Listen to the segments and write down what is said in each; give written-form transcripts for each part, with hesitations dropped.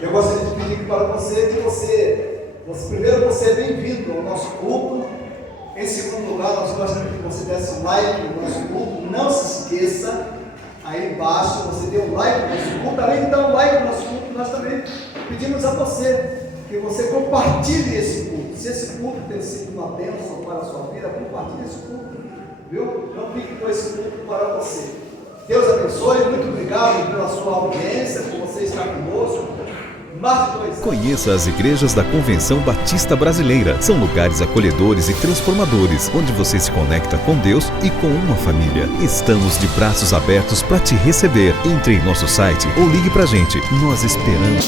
Eu gostaria de pedir para você que primeiro, você é bem-vindo ao nosso culto. Em segundo lugar, nós gostaríamos que você desse um like no nosso culto. Não se esqueça, aí embaixo você dê um like no nosso culto. Além de dar um like no nosso culto, nós também pedimos a você que você compartilhe esse culto. Se esse culto tem sido uma bênção para a sua vida, compartilhe esse culto, viu? Não fique com esse culto para você. Deus abençoe, muito obrigado pela sua audiência, por você estar conosco. Conheça as igrejas da Convenção Batista Brasileira. São lugares acolhedores e transformadores, onde você se conecta com Deus e com uma família. Estamos de braços abertos para te receber. Entre em nosso site ou ligue pra gente. Nós esperamos.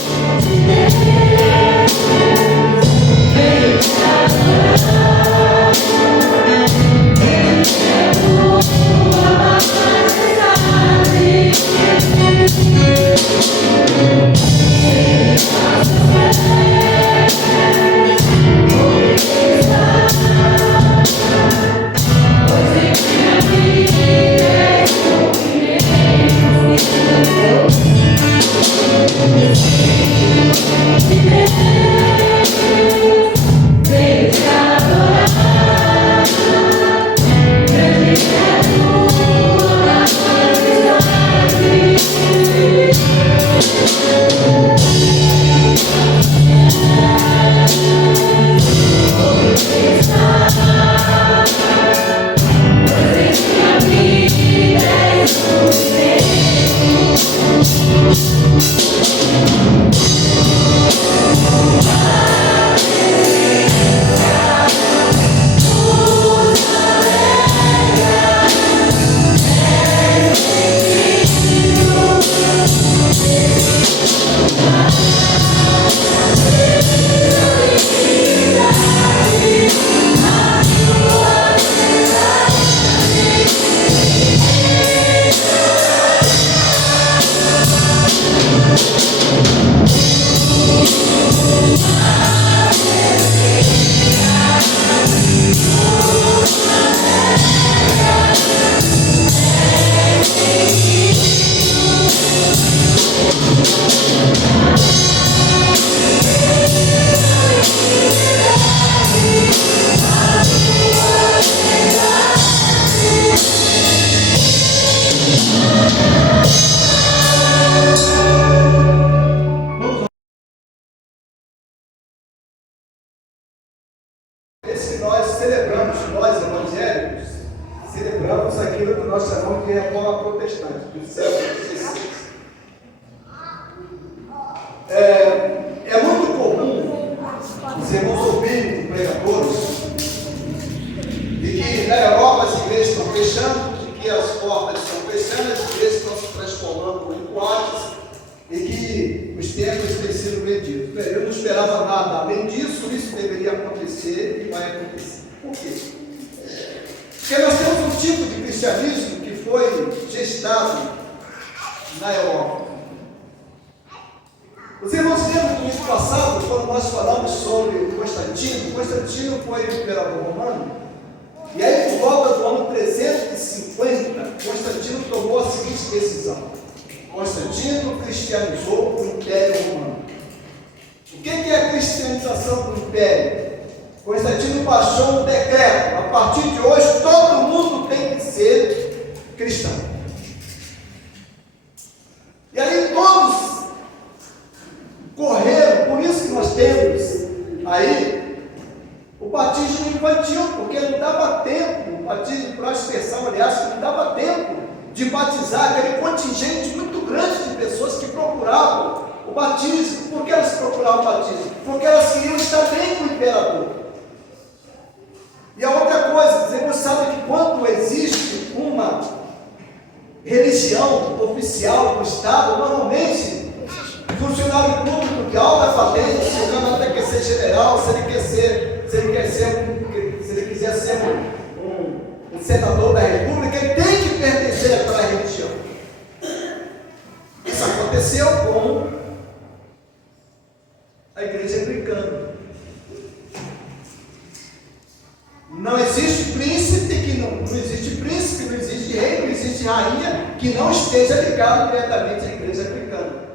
Não existe príncipe, não existe rei, não existe rainha que não esteja ligado diretamente à igreja africana.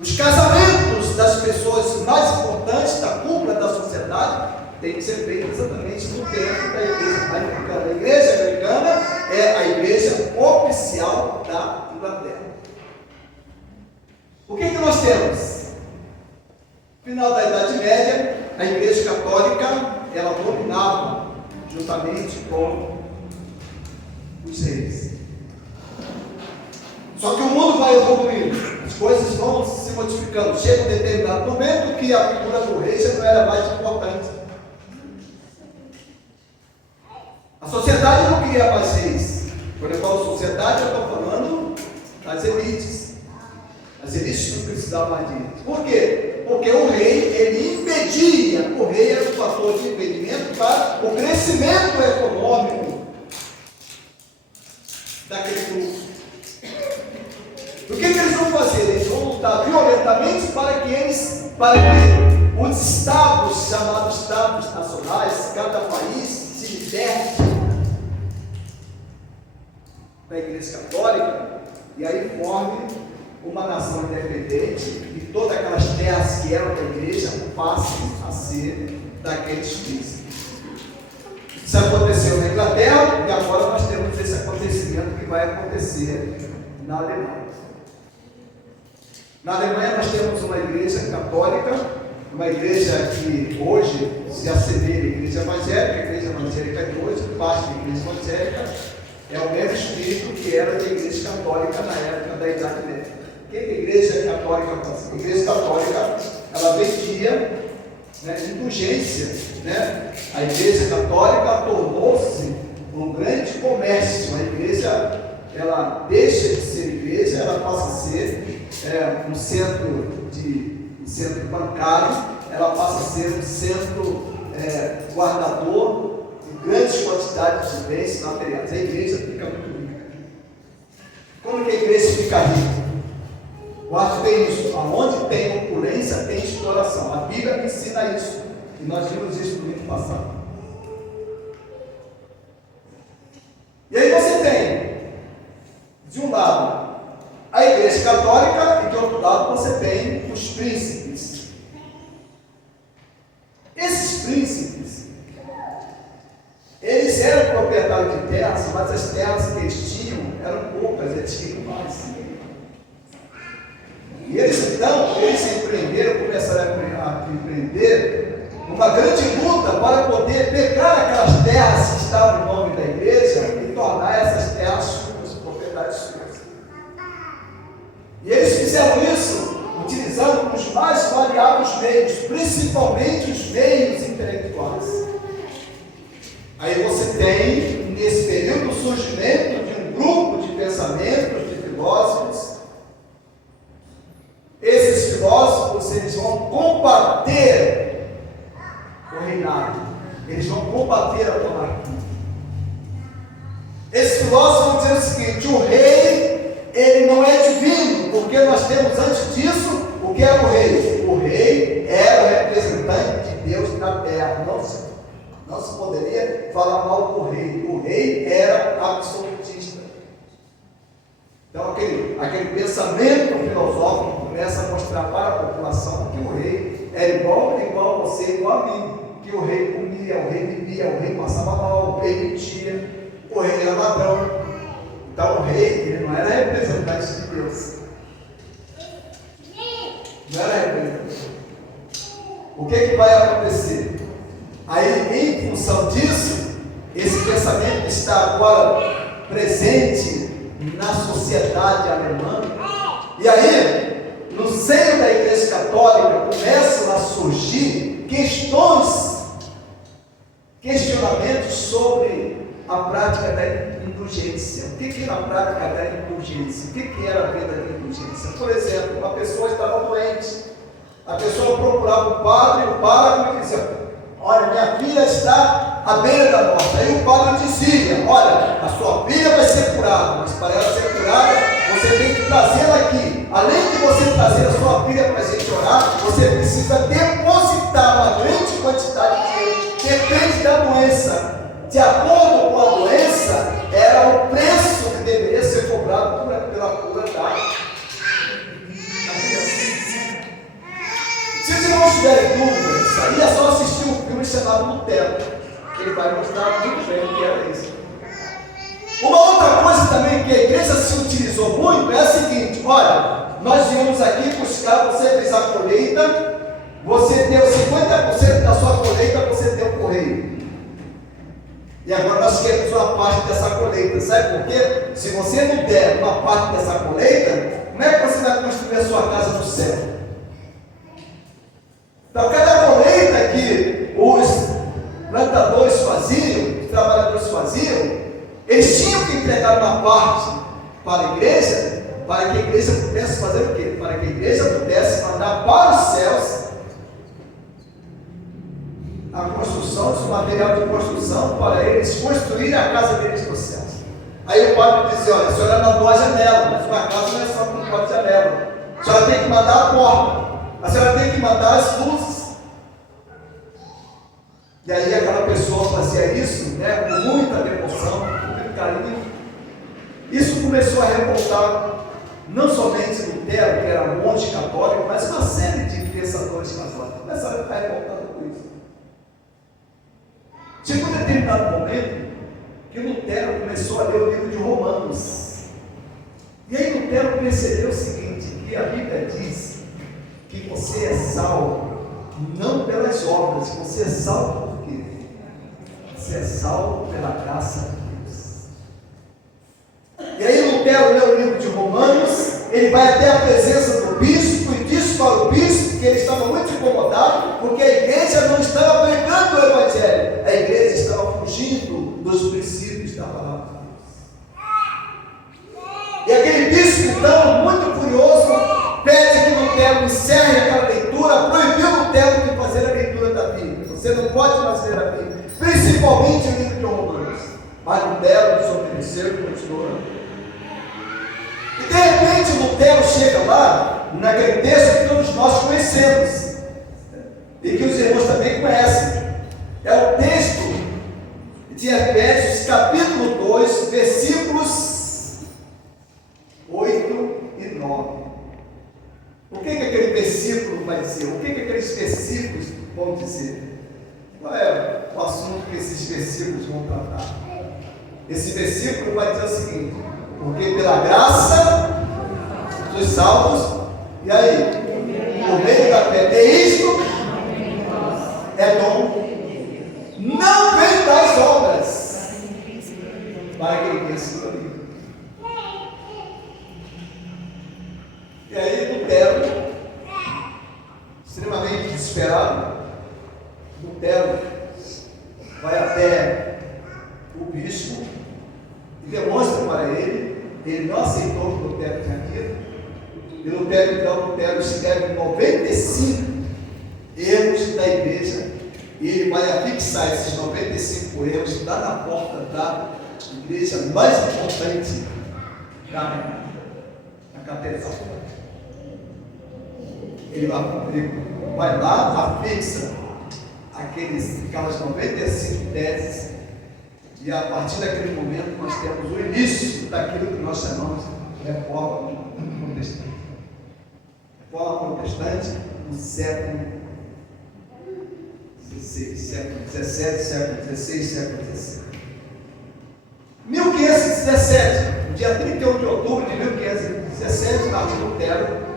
Os casamentos das pessoas mais importantes da cúpula da sociedade têm que ser feitos exatamente no tempo da igreja anglicana. A igreja anglicana é a igreja oficial da Inglaterra. O que nós temos? No final da Idade Média, a igreja católica, ela dominava juntamente com os reis. Só que o mundo vai evoluindo, as coisas vão se modificando. Chega um determinado momento que a figura do rei já não era mais importante. A sociedade não queria mais reis. Quando eu falo sociedade, eu estou falando das elites. As elites não precisavam mais de reis. Por quê? Porque o rei, ele impedia. O rei era um fator de impedimento para o crescimento econômico daquele grupo. O que eles vão fazer? Eles vão lutar violentamente para que os estados, chamados estados nacionais, cada país se liberte da igreja católica e aí forme uma nação independente e todas aquelas terras que eram da igreja passem a ser daqueles príncipes. Isso aconteceu na Inglaterra e agora nós temos esse acontecimento que vai acontecer na Alemanha. Na Alemanha nós temos uma igreja católica, uma igreja que hoje se assemelha à igreja evangélica. A igreja evangélica de hoje, parte da igreja evangélica, é o mesmo espírito que era da igreja católica na época da Idade Média. O que a igreja católica fazia? A igreja católica, ela vendia indulgência. A igreja católica tornou-se um grande comércio. A igreja, ela deixa de ser igreja, ela passa a ser um centro bancário, ela passa a ser um centro guardador de grandes quantidades de bens materiais. A igreja fica muito rica. Como que a igreja fica rica? Guarde bem isso. Aonde tem opulência, tem exploração. A Bíblia ensina isso. E nós vimos isso no ano passado. E aí você tem, de um lado, a igreja católica e de outro lado você tem os príncipes. Esses príncipes, eles eram proprietários de terras, mas as terras que eles tinham eram poucas, eles queriam mais. E eles empreenderam, começaram a empreender uma grande luta para poder pegar aquelas terras que estavam no nome da igreja e tornar essas terras suas, propriedades suas. E eles fizeram isso utilizando os mais variados meios, principalmente os meios intelectuais. Aí você tem, nesse período, o surgimento de um grupo de pensamentos, de filósofos. Esses filósofos, eles vão combater o reinado, eles vão combater a monarquia. Esses filósofos vão dizer o seguinte: o rei, ele não é divino, porque nós temos antes disso, o que era o rei? O rei era o representante de Deus na terra. Não se poderia falar mal do rei. O rei era absolutista. Então aquele pensamento filosófico começa a mostrar para a população que o rei era igual a você, igual a mim. Que o rei comia, o rei bebia, o rei passava mal, o rei mentia, o rei era ladrão. Então o rei, ele não era representante de Deus. Não era representante. O que vai acontecer? Aí, em função disso, esse pensamento está agora presente na sociedade alemã. E aí, no seio da igreja católica, começam a surgir questionamentos sobre a prática da indulgência. O que era a prática da indulgência? O que era a verdadeira indulgência? Por exemplo, uma pessoa estava doente, a pessoa procurava o padre, e o padre dizia: olha, minha filha está à beira da morte. Aí o padre dizia: olha, a sua filha vai ser curada, mas para ela ser curada, você tem que trazê-la aqui. Além de você trazer a sua filha para a gente orar, você precisa depositar uma grande quantidade de dinheiro. Depende da doença. De acordo com a doença, era o preço que deveria ser cobrado pela cura da criança. Isso aí é só assistir um filme chamado Lutero, que ele vai mostrar muito bem o que era isso. Uma outra coisa também que a igreja se utilizou muito é a seguinte: olha, nós viemos aqui buscar, você fez a colheita, você deu 50% da sua colheita, você deu correio. E agora nós queremos uma parte dessa colheita. Sabe por quê? Se você não der uma parte dessa colheita, como é que você vai construir a sua casa no céu? Então, cada colheita que os plantadores faziam, os trabalhadores faziam, eles tinham que entregar uma parte para a igreja, para que a igreja pudesse fazer o quê? Para que a igreja pudesse mandar para os céus a construção, o material de construção, para eles construírem a casa deles nos céus. Aí o padre dizia: olha, a senhora mandou a janela, mas uma casa não é só com uma janela. A senhora tem que mandar a porta, a senhora tem que mandar as luzes. E aí aquela pessoa fazia isso, né, com muita devoção, com muito carinho. Isso começou a revoltar não somente Lutero, que era monge católico, mas uma série de pensadores católicos começaram a ficar revoltados com isso. Chegou um determinado momento que Lutero começou a ler o livro de Romanos. E aí Lutero percebeu o seguinte, que a Bíblia diz que você é salvo não pelas obras, você é salvo por quê? Você é salvo pela graça de Deus. E aí Lutero lê o livro de Romanos, ele vai até a presença do bispo e diz para o bispo que ele estava muito incomodado, porque a igreja não estava pregando o evangelho, a igreja estava fugindo dos princípios da palavra de Deus. E aquele bispo, então, muito furioso, pede que Lutero encerre aquela leitura, proibiu Lutero de fazer a leitura da Bíblia. Você não pode fazer a Bíblia, principalmente o livro de Romanos. Mas Lutero desobedeceu e continuou. E de repente Lutero chega lá, naquele texto que todos nós conhecemos, e que os irmãos também conhecem. É o texto de Efésios, capítulo 2, versículos 8 e 9. O que aquele versículo vai dizer? O que aqueles versículos vão dizer? Qual é o assunto que esses versículos vão tratar? Esse versículo vai dizer o seguinte: porque pela graça dos salvos, e aí, por meio da fé, é isto, é dom, não vem das obras, para que ninguém se glorie. E aí Lutero, extremamente desesperado, Lutero vai até o bispo e demonstra para ele não aceitou o que Lutero tinha dito, e Lutero escreve 95 erros da igreja, e ele vai afixar esses 95 erros lá na porta da igreja mais importante na catedral. Ele vai lá, afixa aquelas 95 teses, e a partir daquele momento nós temos o início daquilo que nós chamamos de reforma protestante. Reforma protestante no século XVI, século XVII, século XVI, século XVII. 1517, no dia 31 de outubro de 1517, Martim Lutero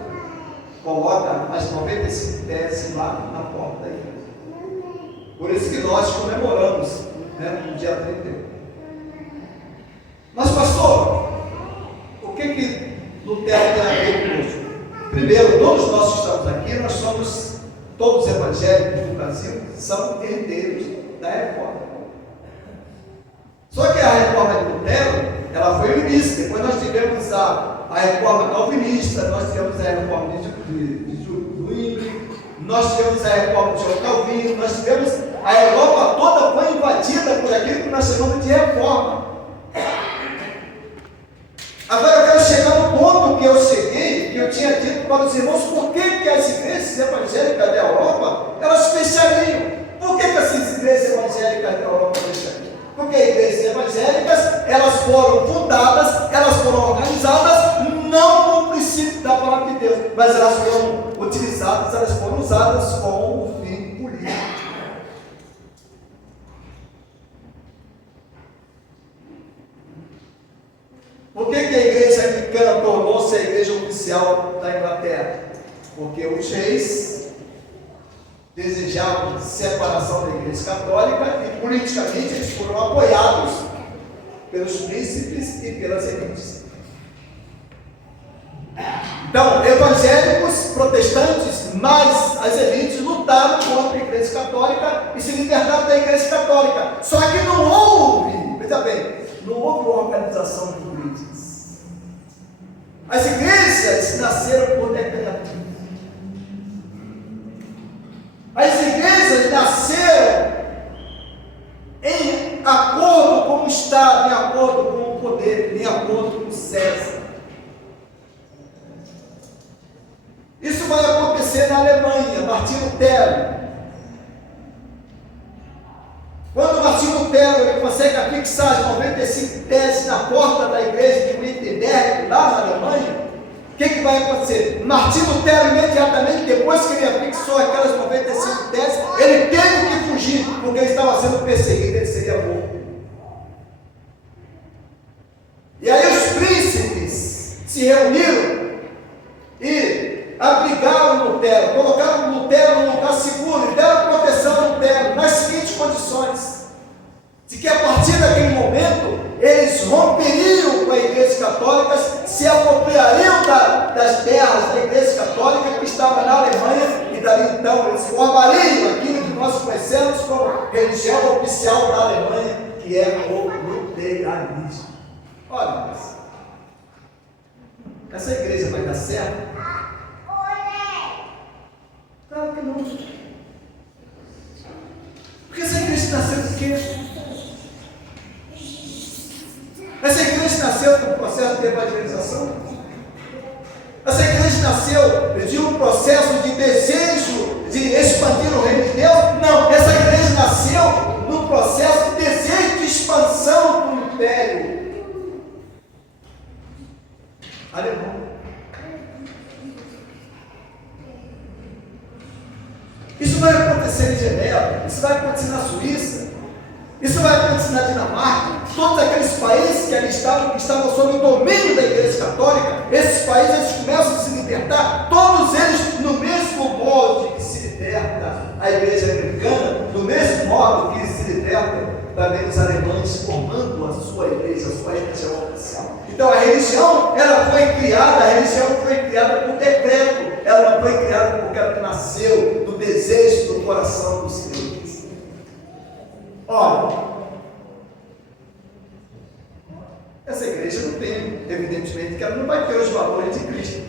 coloca as 95 teses lá na porta da igreja. Por isso que nós comemoramos, né, no dia 31. Mas, pastor, o que Lutero tem a ver conosco? Primeiro, todos nós que estamos aqui, nós somos, todos os evangélicos do Brasil, são herdeiros da reforma. Só que a reforma de Lutero, ela foi o início. Depois nós tivemos a reforma calvinista, nós tivemos a reforma de Zwingli, nós tivemos a reforma de João Calvino, nós tivemos, a Europa toda foi invadida por aquilo que nós chamamos de reforma. Agora eu quero chegar no ponto que eu cheguei, que eu tinha dito para os irmãos, por que as igrejas evangélicas da Europa, elas fechariam? Por que essas igrejas evangélicas da Europa fechariam? Porque igrejas evangélicas, elas foram fundadas, elas foram organizadas, não com o princípio da palavra de Deus, mas elas foram utilizadas, elas foram usadas com o fim político. Anglicana tornou-se a igreja oficial da Inglaterra? Porque os reis desejavam separação da igreja católica e politicamente eles foram apoiados pelos príncipes e pelas elites. Então, evangélicos, protestantes, mas as elites lutaram contra a igreja católica e se libertaram da igreja católica. Só que não houve, veja bem, não houve organização de políticas. As igrejas nasceram por decreto. As igrejas nasceram em acordo com o Estado, em acordo com o poder, em acordo com o César. Isso vai acontecer na Alemanha, Martinho Lutero. Quando Martinho Lutero ele consegue fixar as 95 teses na porta da igreja de Wittenberg, lá na Alemanha, o que vai acontecer? Martinho Lutero, imediatamente depois que ele fixou aquelas 95 teses, ele teve que fugir, porque ele estava sendo perseguido, ele seria morto. E aí os príncipes se reuniram e abrigaram Lutero, colocaram Lutero num lugar seguro e deram proteção a Lutero nas seguintes condições: de que a partir daquele momento eles romperiam com a igreja católica, se apropriariam das terras da igreja católica que estava na Alemanha, e dali então eles formariam aquilo que nós conhecemos como religião oficial da Alemanha, que é o luteranismo. Olha, mas essa igreja vai dar certo? Claro que não. Porque essa igreja nasceu de quê? Essa igreja nasceu de um processo de evangelização? Essa igreja nasceu de um processo de desejo de expandir o reino de Deus? Não, essa igreja nasceu num processo de desejo de expansão do império alemão. Isso vai acontecer em Genebra, isso vai acontecer na Suíça, isso vai acontecer na Dinamarca, todos aqueles países que ali estavam, que estavam sob o domínio da igreja católica, esses países eles começam a se libertar, todos eles no mesmo modo que se liberta a igreja anglicana, no mesmo modo que se liberta também os alemães, formando a sua igreja, a sua religião oficial. Então a religião, ela foi criada, a religião foi criada por decreto, ela não foi criada porque ela nasceu do desejo do coração dos crentes. Olha, essa igreja não tem, evidentemente, que ela não vai ter os valores de Cristo.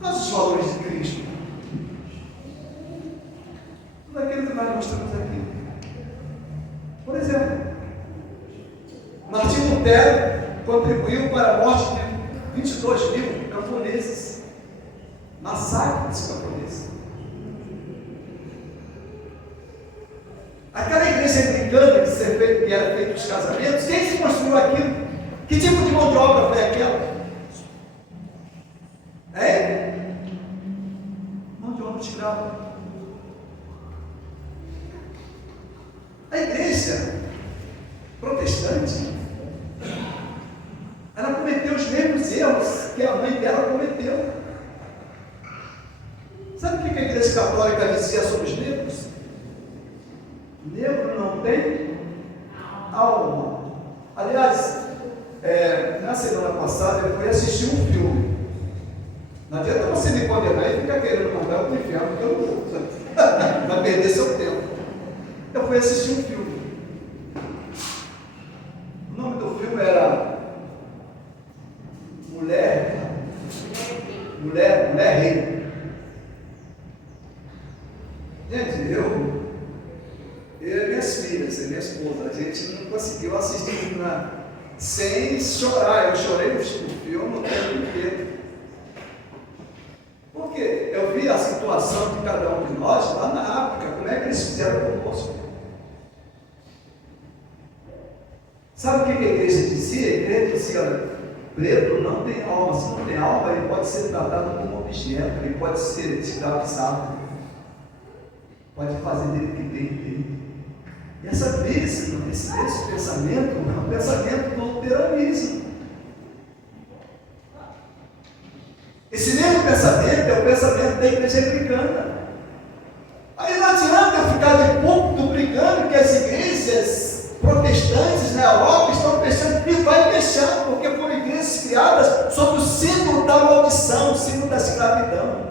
Quais os valores de Cristo? Tudo aquilo que nós mostramos aqui. Por exemplo, Martinho Lutero contribuiu para a morte de 22 mil camponeses. Massacre dos camponeses. Aquela igreja anglicana que era feita os casamentos, quem que construiu aquilo? Que tipo de mão de obra foi aquela? É? Mão de obra escrava. A igreja protestante, ela cometeu os mesmos erros que a mãe dela cometeu. Sabe o que a igreja católica dizia sobre os negros? Negro não tem alma. Aliás, na semana passada eu fui assistir um filme. Não adianta você me condenar e ficar querendo mandar para o inferno, porque eu não vou. Vai perder seu tempo. Eu fui assistir um filme. O nome do filme era Mulher Rei. Gente, eu e minhas filhas e minha esposa, a gente não conseguiu assistir sem chorar. Eu chorei no filme o tempo inteiro. Porque eu vi a situação de cada um de nós lá na África, como é que eles fizeram conosco. Sabe o que a igreja dizia? A igreja dizia: olha, preto não tem alma. Se não tem alma, ele pode ser tratado como objeto, ele pode ser escravizado. pode fazer dele o que tem dele. E esse pensamento é um pensamento do luteranismo. Esse mesmo pensamento é o pensamento da igreja anglicana. Aí não adianta eu ficar de púlpito brigando que as igrejas protestantes na Europa estão fechando, e vai fechar, porque foram igrejas criadas sob o símbolo da maldição, o símbolo da escravidão.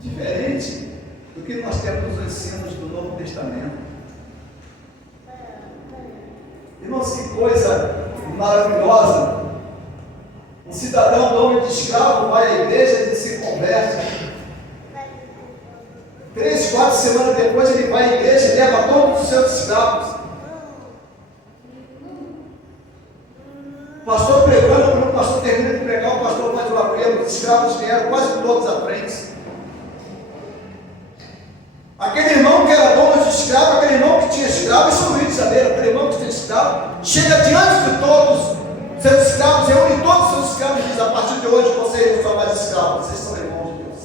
Diferente do que nós temos nos ensinos do Novo Testamento. Irmãos, que coisa maravilhosa! Um cidadão dono de escravo vai à igreja e se converte. 3, 4 semanas depois ele vai à igreja e leva todos os seus escravos. O pastor pregando, quando o pastor termina de pregar, o pastor faz o apelo, os escravos vieram quase todos à frente. Aquele irmão que era dono de escravo, aquele irmão que tinha escravo, isso é no Rio de Janeiro, aquele irmão que tinha escravo, chega diante de todos os seus escravos, reúne todos os seus escravos e diz: a partir de hoje vocês não são mais escravos, vocês são irmãos de Deus.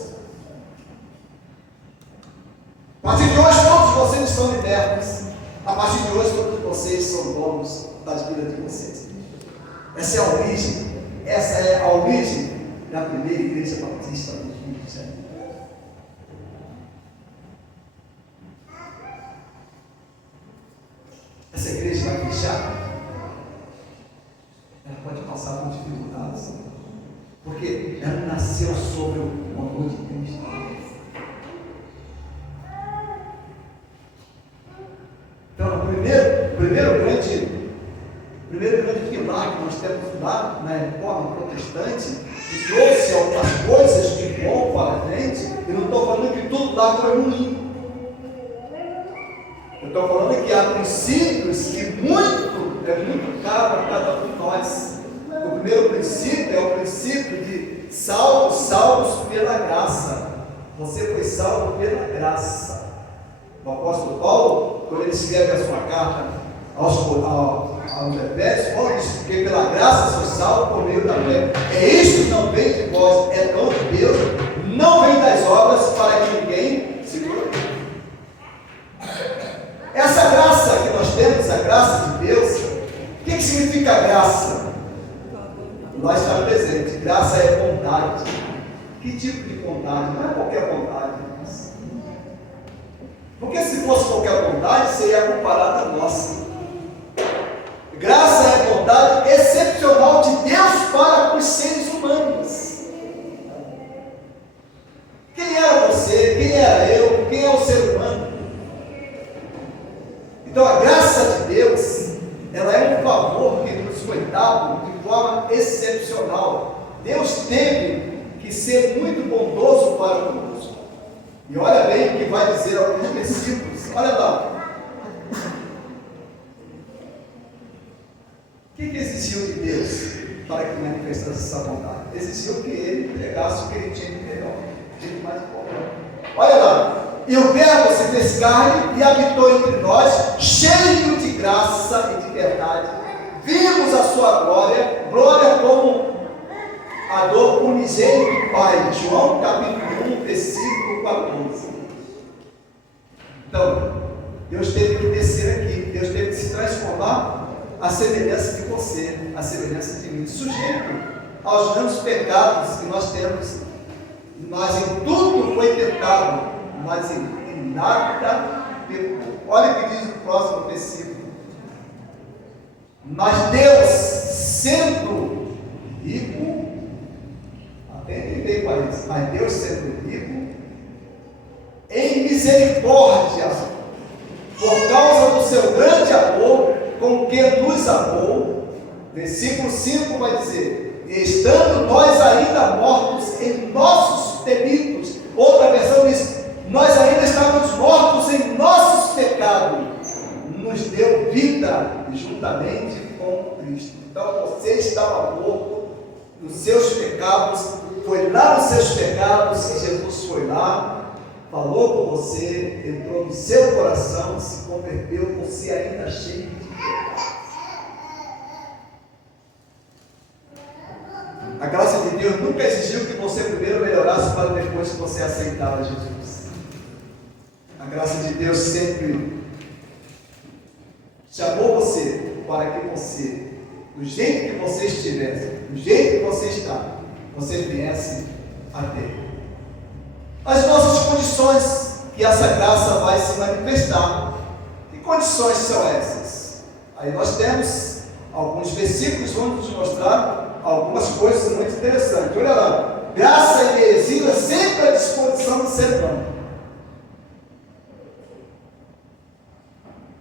A partir de hoje todos vocês estão libertos. A partir de hoje todos vocês são donos das vidas de vocês. Essa é a origem da primeira igreja batista do Rio de Janeiro. Essa igreja vai fechar, ela pode passar por dificuldades, porque ela nasceu sobre o amor de Cristo. Então, o primeiro grande pilar que nós temos lá na reforma protestante, que trouxe algumas coisas de bom para a gente, e não estou falando que tudo lá foi ruim. Eu estou falando que há princípios que é muito caro a cada um de nós. O primeiro princípio é o princípio de salvos pela graça. Você foi salvo pela graça. O apóstolo Paulo, quando ele escreve a sua carta aos Efésios, Paulo diz que pela graça sois salvo por meio da fé. É isto que não vem de vós, é dom de Deus, não vem das obras, para que ninguém se glorifique. Essa graça que nós temos, a graça de Deus, o que significa graça? Lá está presente. Graça é bondade. Que tipo de bondade? Não é qualquer bondade. Porque se fosse qualquer bondade, seria comparada à nossa. Graça é bondade excepcional de Deus para os seres humanos. Quem era você? Quem era eu? Quem é o ser humano? Então a graça de Deus, ela é um favor que nos foi dado de forma excepcional. Deus teve que ser muito bondoso para conosco. E olha bem o que vai dizer alguns versículos. Olha lá. O que exigiu de Deus para que manifestasse essa bondade? Exigiu que ele entregasse o que ele tinha de melhor, de mais importante. Olha lá. E o Verbo se fez carne e habitou entre nós, cheio de graça e de verdade. Vimos a sua glória como a do unigênito do Pai. João capítulo 1, versículo 14. Então, Deus teve que descer aqui, Deus teve que se transformar à semelhança de você, à semelhança de mim, sujeito aos mesmos pecados que nós temos. Mas em tudo foi tentado, mas em nada pecou. Olha o que diz o próximo versículo. Mas Deus, sendo rico, até entender para isso, mas Deus sendo rico, em misericórdia, por causa do seu grande amor, com que nos amou, versículo 5 vai dizer: estando nós ainda mortos em nossos delitos. Outra versão diz: nós ainda estávamos mortos em nossos pecados, nos deu vida juntamente com Cristo. Então você estava morto nos seus pecados, foi lá nos seus pecados que Jesus foi lá, falou com você, entrou no seu coração, se converteu, você ainda cheio de pecados. A graça de Deus nunca exigiu que você depois que você aceitava Jesus. A graça de Deus sempre chamou você para que você, do jeito que você estivesse, do jeito que você está, você viesse a ter as nossas condições, que essa graça vai se manifestar. Que condições são essas? Aí nós temos alguns versículos que vão nos mostrar algumas coisas muito interessantes. Olha lá, graça e merecida sempre à disposição do ser humano.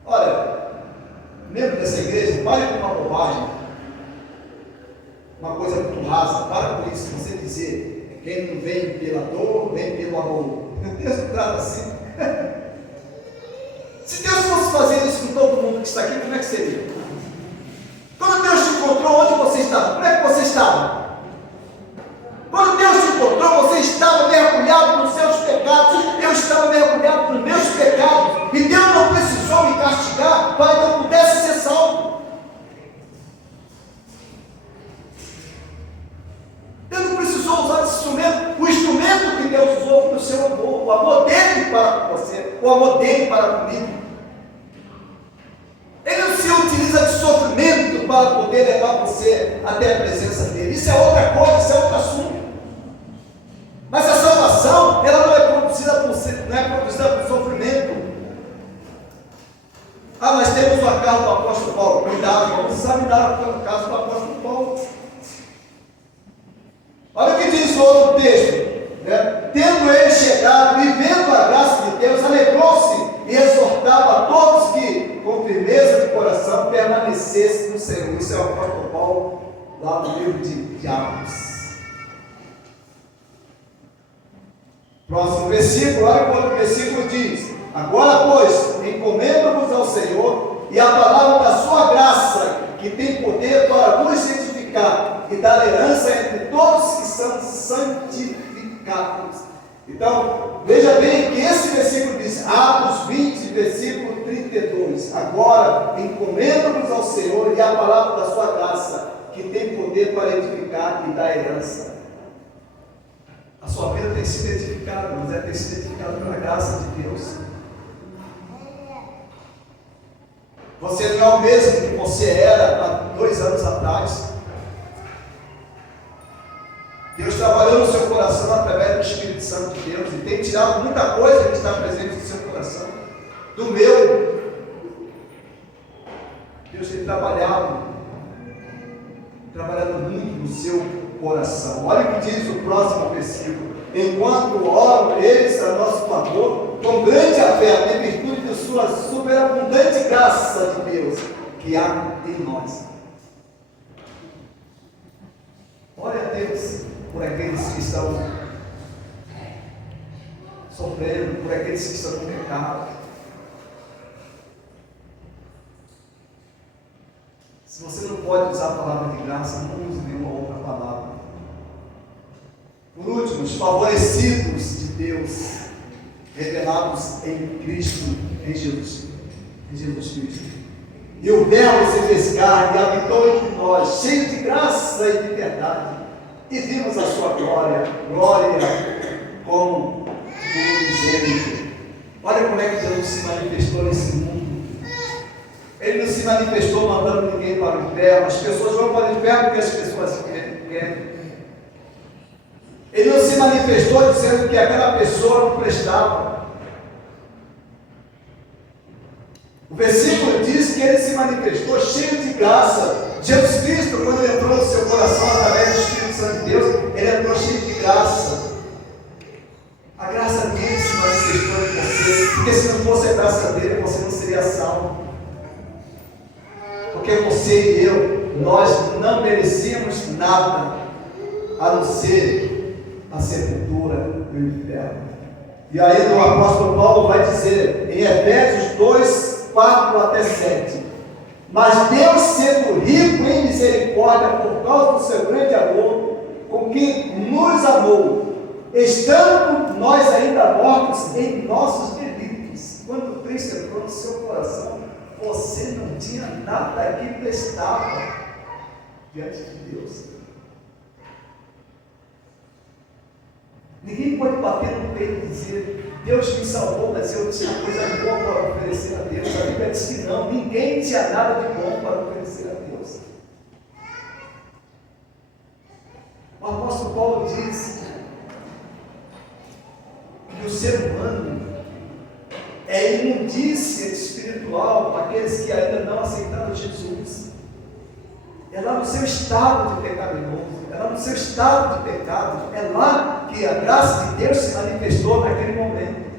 Olha, membro dessa igreja, pare com uma bobagem, uma coisa muito rasa, para com isso, você dizer, quem não vem pela dor, vem pelo amor. Deus não trata assim. Se Deus fosse fazer isso com todo mundo que está aqui, como é que seria? Quando Deus te encontrou, onde você estava? Como é que você estava? Quando Deus te encontrou, você estava mergulhado nos seus pecados, eu estava mergulhado nos meus pecados, e Deus não precisou me castigar para que eu pudesse ser salvo. Deus não precisou usar esse instrumento. O instrumento que Deus usou foi o seu amor, o amor dele para você, o amor dele para comigo. Ele não se utiliza de sofrimento para poder levar você até a presença dele. Isso é outra coisa, isso é outro assunto. Mas a salvação, ela não é produzida por sofrimento. Ah, mas temos uma carta do apóstolo Paulo. Cuidado, vamos examinar o caso do apóstolo Paulo. Olha o que diz o outro texto, né? Tendo ele chegado e vendo a graça de Deus, alegrou-se e exortava a todos que, com firmeza de coração, permanecessem no Senhor. Isso é o apóstolo Paulo, lá no livro de Atos. Próximo versículo, olha o outro versículo diz: agora, pois, encomendo-vos ao Senhor e a palavra da sua graça, que tem poder para vos edificar e dar herança entre todos que são santificados. Então, veja bem que esse versículo diz, Atos 20, versículo 32. Agora, encomendo-vos ao Senhor e a palavra da sua graça, que tem poder para edificar e dar herança. A sua vida tem sido edificada, mas tem sido edificada pela graça de Deus. Você não é o mesmo que você era há 2 anos atrás. Deus trabalhou no seu coração através do Espírito Santo de Deus e tem tirado muita coisa que está presente no seu coração, do meu. Deus tem trabalhado muito no seu coração. Olha o que diz o próximo versículo: enquanto oram eles a nosso favor, com grande afeto, em virtude de sua superabundante graça de Deus que há em nós. Olha a Deus por aqueles que estão sofrendo, por aqueles que estão no pecado. Se você não pode usar a palavra de graça, não use nenhuma outra palavra. Por último, os favorecidos de Deus, revelados em Cristo, em Jesus Cristo. E o Verbo se fez carne e habitou entre nós, cheio de graça e de verdade. E vimos a sua glória como unigênito. Olha como é que Jesus se manifestou nesse mundo. Ele não se manifestou mandando ninguém para o inferno. As pessoas vão para o inferno porque as pessoas querem. Ele não se manifestou dizendo que aquela pessoa não prestava. O versículo diz que ele se manifestou cheio de graça. Jesus Cristo, quando ele entrou no seu coração através do Espírito Santo de Deus, ele entrou cheio de graça. A graça dele se manifestou em você, porque se não fosse a graça dele, você não seria salvo. Porque você e eu, nós não merecíamos nada, a não ser a sepultura e o inferno. E aí o apóstolo Paulo vai dizer, em Efésios 2, 4 até 7, mas Deus, sendo rico em misericórdia, por causa do seu grande amor, com que nos amou, estando nós ainda mortos em nossos delitos. Quando Cristo entrou no seu coração, você não tinha nada que prestava diante de Deus. Ninguém pode bater no peito e dizer: Deus me salvou, mas eu tinha coisa boa para oferecer a Deus. A Bíblia diz que não, ninguém tinha nada de bom para oferecer a Deus. O apóstolo Paulo diz que o ser humano é imundícia espiritual para aqueles que ainda não aceitaram Jesus. É lá no seu estado de pecaminoso, é lá no seu estado de pecado, é lá que a graça de Deus se manifestou naquele momento.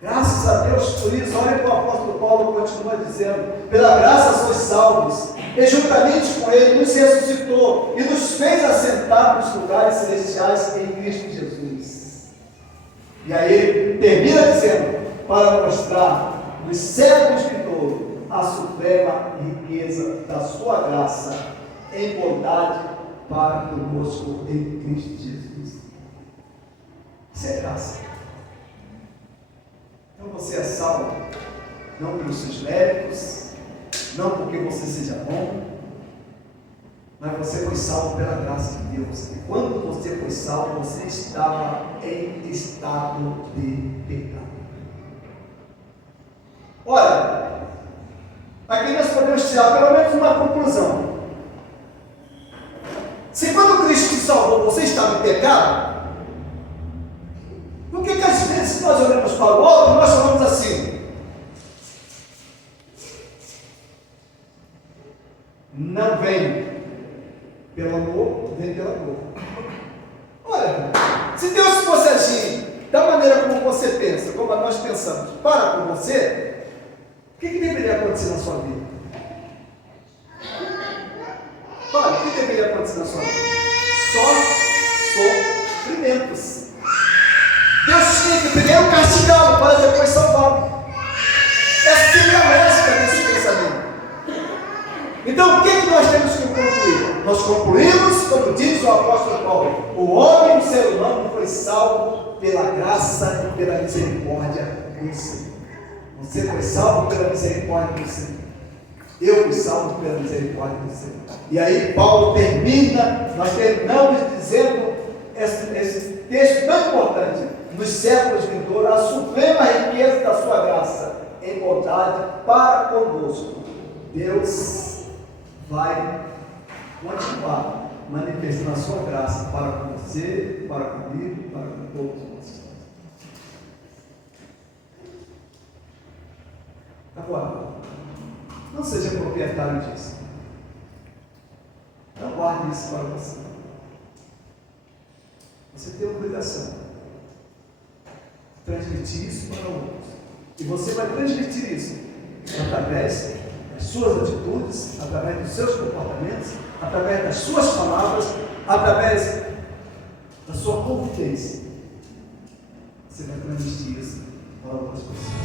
Graças a Deus por isso. Olha o que o apóstolo Paulo continua dizendo: pela graça sois salvos, e juntamente com ele nos ressuscitou e nos fez assentar nos lugares celestiais em Cristo Jesus. E aí ele termina dizendo: para mostrar nos séculos vindouros a suprema riqueza da sua graça em bondade para conosco em Cristo Jesus. Isso é graça. Então você é salvo não pelos seus méritos, não porque você seja bom, mas você foi salvo pela graça de Deus. E quando você foi salvo, você estava em estado de pecado. Olha, aqui nós podemos tirar pelo menos uma conclusão. Se quando Cristo te salvou, você estava em pecado, por que às vezes nós olhamos para o outro e nós falamos assim: não vem pelo amor, vem pela dor. Olha, se Deus fosse agir da maneira como você pensa, como nós pensamos, para com você, o que deveria acontecer na sua vida? Olha, o que deveria acontecer na sua vida? Só sofrimentos. Deus tinha que primeiro castigá-lo para depois salvá-lo. Essa seria a lógica desse pensamento. Então o que nós temos que concluir? Nós concluímos, como diz o apóstolo Paulo: o homem, o ser humano, foi salvo pela graça e pela misericórdia do Senhor. Você foi salvo pela misericórdia do Senhor. Eu fui salvo pela misericórdia do Senhor. E aí Paulo termina, nós terminamos dizendo esse texto tão importante: nos séculos vindouros, a suprema riqueza da sua graça em bondade para conosco. Deus vai continuar manifestando a sua graça para com você, para comigo, para com todos nós. Agora, não seja proprietário disso. Não guarde isso para você. Você tem obrigação de transmitir isso para outros. E você vai transmitir isso através das suas atitudes, através dos seus comportamentos, através das suas palavras, através da sua convivência. Você vai transmitir isso para outras pessoas.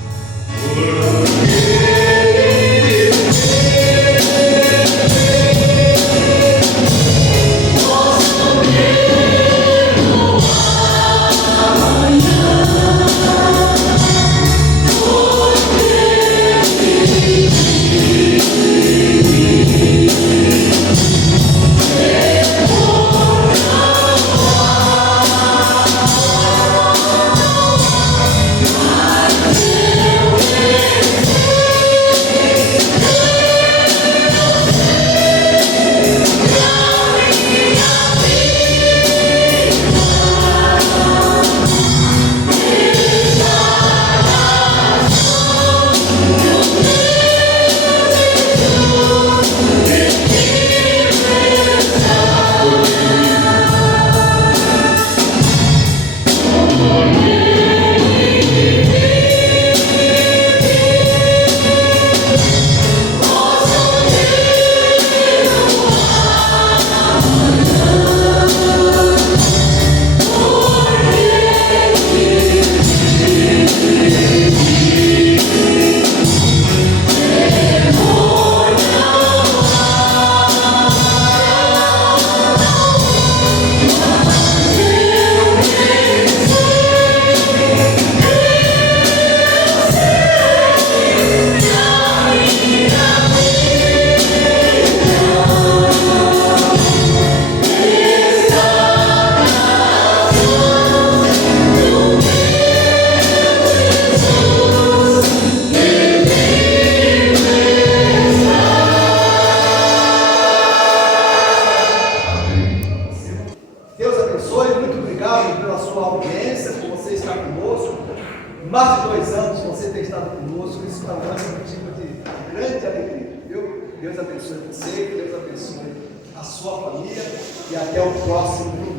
audiência, por você estar conosco. Mais de 2 anos você tem estado conosco, isso para nós é motivo de grande alegria, viu? Deus abençoe você, que Deus abençoe a sua família e até o próximo domingo.